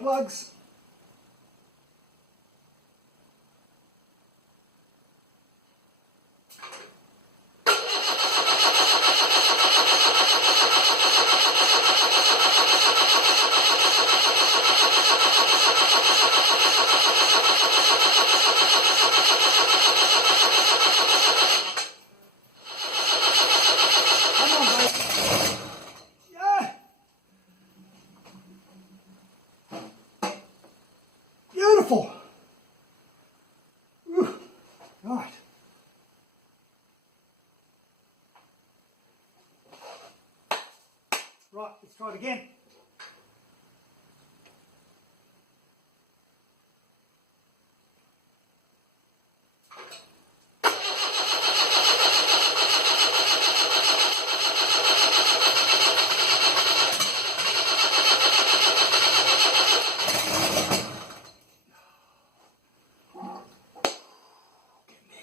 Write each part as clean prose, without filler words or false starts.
plugs. Beautiful. Right. Right, let's try it again.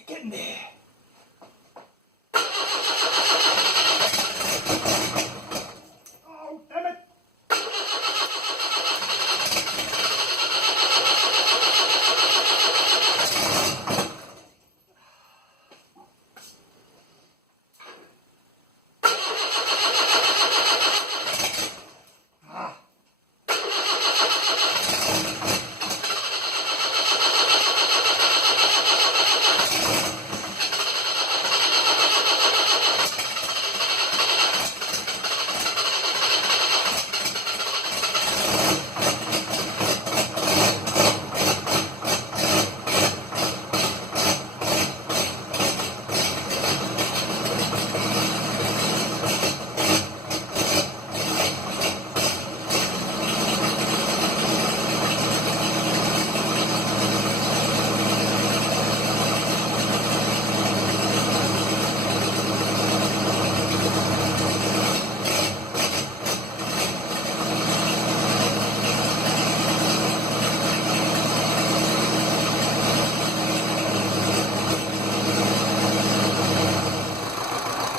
Getting there. Oh, damn it.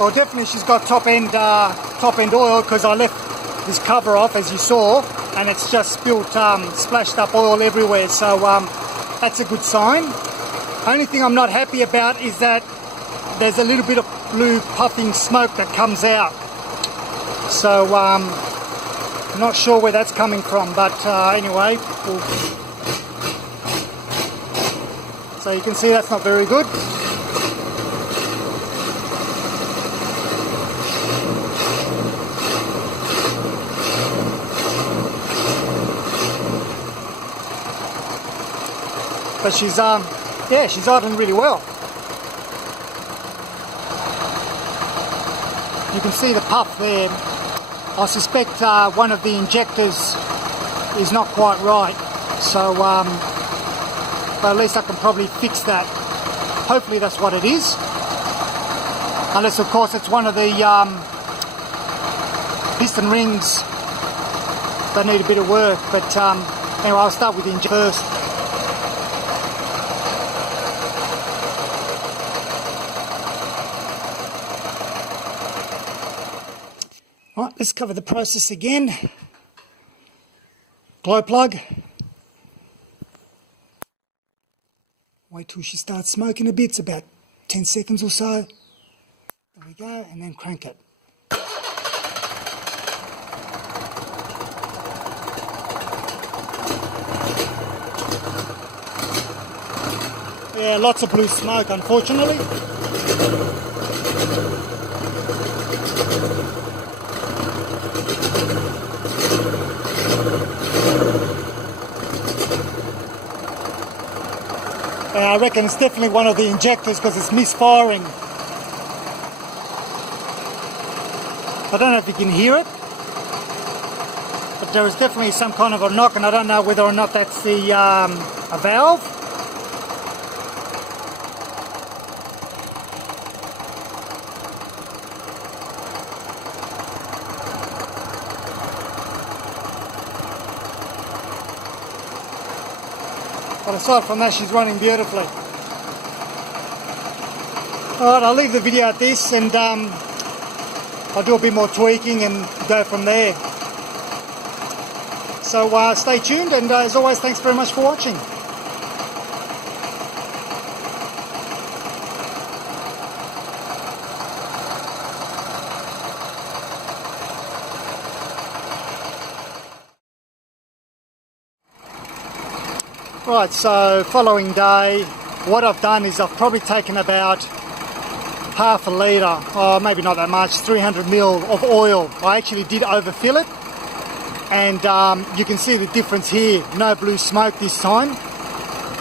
Well, definitely she's got top end oil, because I left this cover off, as you saw, and it's just spilt, splashed up oil everywhere. So that's a good sign. Only thing I'm not happy about is that there's a little bit of blue puffing smoke that comes out. So I'm not sure where that's coming from, but anyway. So you can see that's not very good. But she's idling really well. You can see the puff there. I suspect one of the injectors is not quite right. So, but at least I can probably fix that. Hopefully that's what it is. Unless, of course, it's one of the piston rings that need a bit of work. But anyway, I'll start with the injector first. Right, let's cover the process again. Glow plug. Wait till she starts smoking a bit, it's about 10 seconds or so. There we go, and then crank it. Yeah, lots of blue smoke, unfortunately. I reckon it's definitely one of the injectors because it's misfiring. I don't know if you can hear it, but there is definitely some kind of a knock, and I don't know whether or not that's the a valve. But aside from that, she's running beautifully. Alright, I'll leave the video at this, and I'll do a bit more tweaking and go from there. So stay tuned, and as always, thanks very much for watching. Right, so following day, what I've done is I've probably taken about half a litre, or maybe not that much, 300 ml of oil. I actually did overfill it, and you can see the difference here. No blue smoke this time.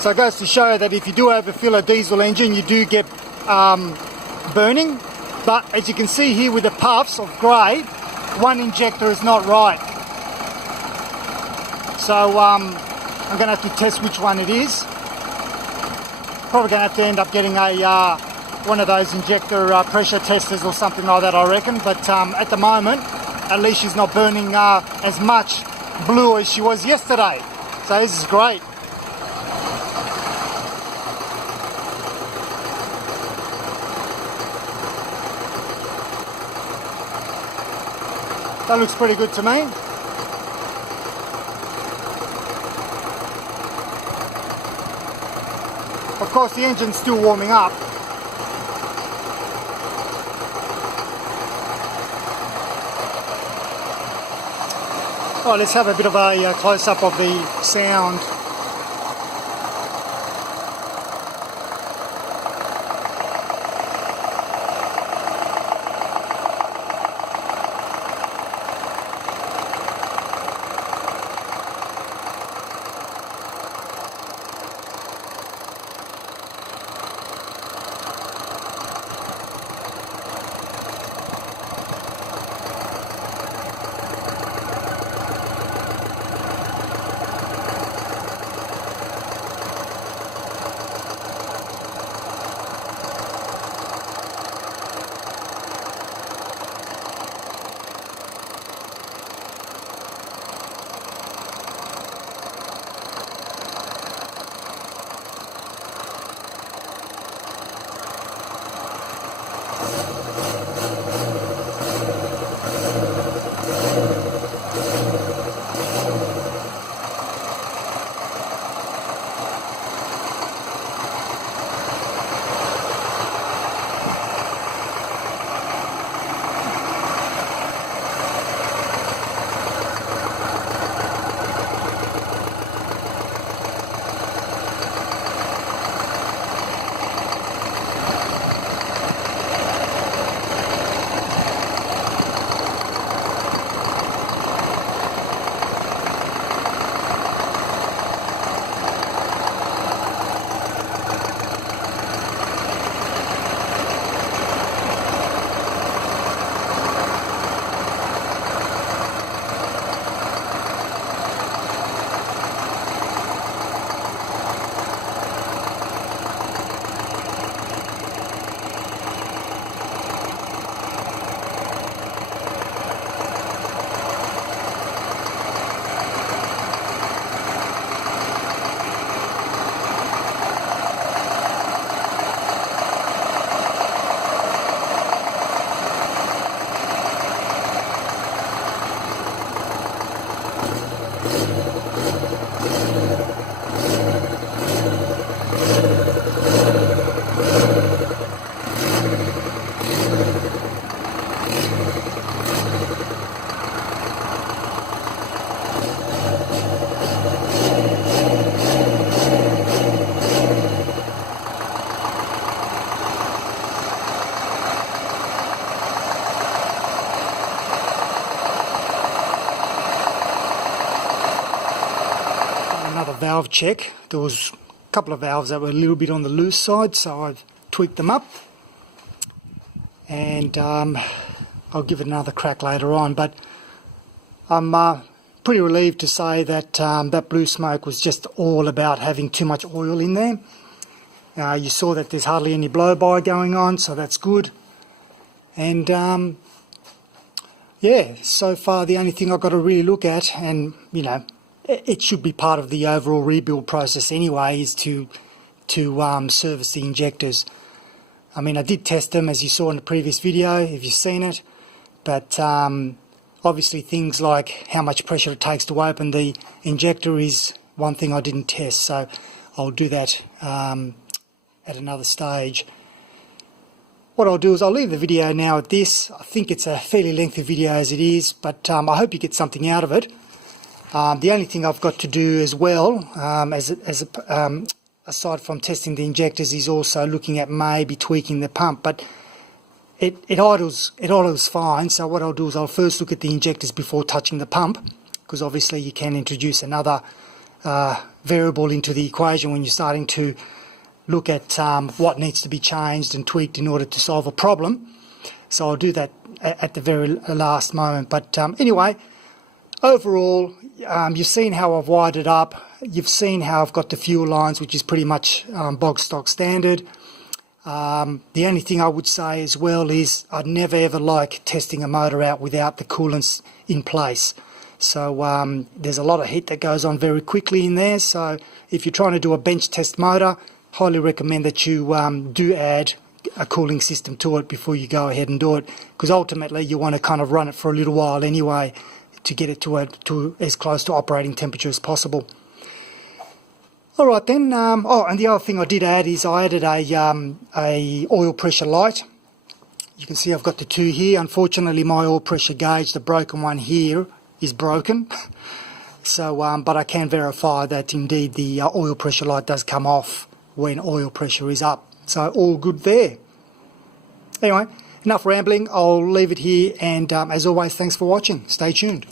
So it goes to show that if you do overfill a diesel engine, you do get burning. But as you can see here with the puffs of grey, one injector is not right. So I'm going to have to test which one it is. Probably going to have to end up getting a one of those injector pressure testers or something like that, I reckon. But at the moment, at least she's not burning as much blue as she was yesterday. So this is great. That looks pretty good to me. Of course, the engine's still warming up. Right, let's have a bit of a close-up of the sound. Valve check. There was a couple of valves that were a little bit on the loose side, so I've tweaked them up, and I'll give it another crack later on. But I'm pretty relieved to say that that blue smoke was just all about having too much oil in there. You saw that there's hardly any blow-by going on, so that's good. And yeah, so far the only thing I've got to really look at, and you know, it should be part of the overall rebuild process anyway, is to service the injectors. I mean, I did test them, as you saw in the previous video, if you've seen it, but Obviously things like how much pressure it takes to open the injector is one thing I didn't test, so I'll do that at another stage. What I'll do is I'll leave the video now at this. I think it's a fairly lengthy video as it is, but I hope you get something out of it. The only thing I've got to do as well, aside from testing the injectors, is also looking at maybe tweaking the pump, but it idles fine. So what I'll do is I'll first look at the injectors before touching the pump, because obviously you can introduce another variable into the equation when you're starting to look at what needs to be changed and tweaked in order to solve a problem. So I'll do that at the very last moment. But anyway, overall, you've seen how I've wired it up. You've seen how I've got the fuel lines, which is pretty much bog stock standard. The only thing I would say as well is I'd never ever like testing a motor out without the coolants in place. So there's a lot of heat that goes on very quickly in there. So if you're trying to do a bench test motor, highly recommend that you do add a cooling system to it before you go ahead and do it, because ultimately you want to kind of run it for a little while anyway to get it to as close to operating temperature as possible. Alright then, and the other thing I did add is I added a oil pressure light. You can see I've got the two here. Unfortunately my oil pressure gauge, the broken one here, is broken. So, but I can verify that indeed the oil pressure light does come off when oil pressure is up. So all good there. Anyway, enough rambling. I'll leave it here, and as always, thanks for watching. Stay tuned.